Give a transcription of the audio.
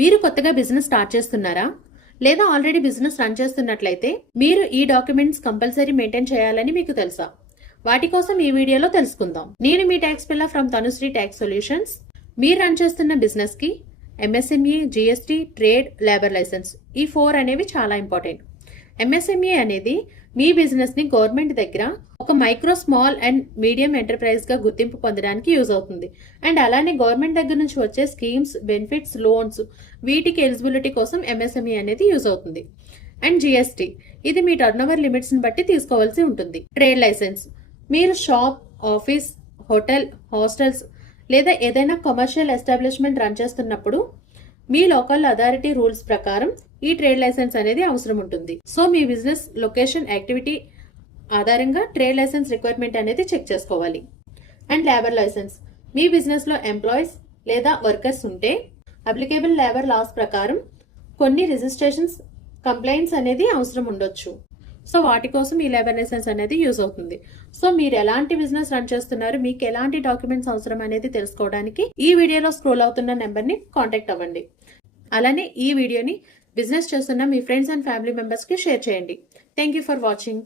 మీరు కొత్తగా business start చేస్తున్నారా లేదా ఆల్రెడీ బిజినెస్ రన్ చేస్తున్నట్లయితే మీరు ఈ డాక్యుమెంట్స్ కంపల్సరీ మెయింటైన్ చేయాలని మీకు తెలుసా? వాటి కోసం ఈ వీడియోలో తెలుసుకుందాం. నేను మీ ట్యాక్స్ పిల్ల ఫ్రమ్ తనుశ్రీ ట్యాక్స్ సొల్యూషన్స్. మీరు రన్ చేస్తున్న బిజినెస్ కి MSME, GST, trade, labour licence ఈ 4 అనేవి చాలా ఇంపార్టెంట్. ఎంఎస్ఎంఈ అనేది మీ బిజినెస్ ని గవర్నమెంట్ దగ్గర ఒక micro, small and medium enterprise గా గుర్తింపు పొందడానికి యూజ్ అవుతుంది. అండ్ అలానే గవర్నమెంట్ దగ్గర నుంచి వచ్చే స్కీమ్స్, బెనిఫిట్స్, లోన్స్ వీటికి ఎలిజిబిలిటీ కోసం ఎంఎస్ఎంఈ అనేది యూజ్ అవుతుంది. అండ్ జిఎస్టీ ఇది మీ టర్నోవర్ లిమిట్స్ ని బట్టి తీసుకోవాల్సి ఉంటుంది. ట్రేడ్ లైసెన్స్ మీరు షాప్, ఆఫీస్, హోటల్, హాస్టల్స్ లేదా ఏదైనా కమర్షియల్ ఎస్టాబ్లిష్మెంట్ రన్ చేస్తున్నప్పుడు మీ లోకల్ అథారిటీ రూల్స్ ప్రకారం ఈ ట్రేడ్ లైసెన్స్ అనేది అవసరం ఉంటుంది. సో మీ బిజినెస్ లొకేషన్, యాక్టివిటీ ఆధారంగా ట్రేడ్ లైసెన్స్ రిక్వైర్మెంట్ అనేది చెక్ చేసుకోవాలి. అండ్ లేబర్ లైసెన్స్ మీ బిజినెస్ లో ఎంప్లాయీస్ లేదా వర్కర్స్ ఉంటే అప్లికేబుల్ లేబర్ లాస్ ప్రకారం కొన్ని రిజిస్ట్రేషన్స్, కంప్లైంట్స్ అనేది అవసరం ఉండొచ్చు. సో వాటి కోసం ఈ లేబర్ లైసెన్స్ అనేది యూజ్ అవుతుంది. సో మీరు ఎలాంటి బిజినెస్ రన్ చేస్తున్నారు, మీకు ఎలాంటి డాక్యుమెంట్స్ అవసరం అనేది తెలుసుకోవడానికి ఈ వీడియోలో స్క్రోల్ అవుతున్న నెంబర్ ని కాంటాక్ట్ అవ్వండి. అలానే ఈ వీడియోని బిజినెస్ చేస్తున్న మీ ఫ్రెండ్స్ అండ్ ఫ్యామిలీ మెంబర్స్ కి షేర్ చేయండి. Thank you for watching.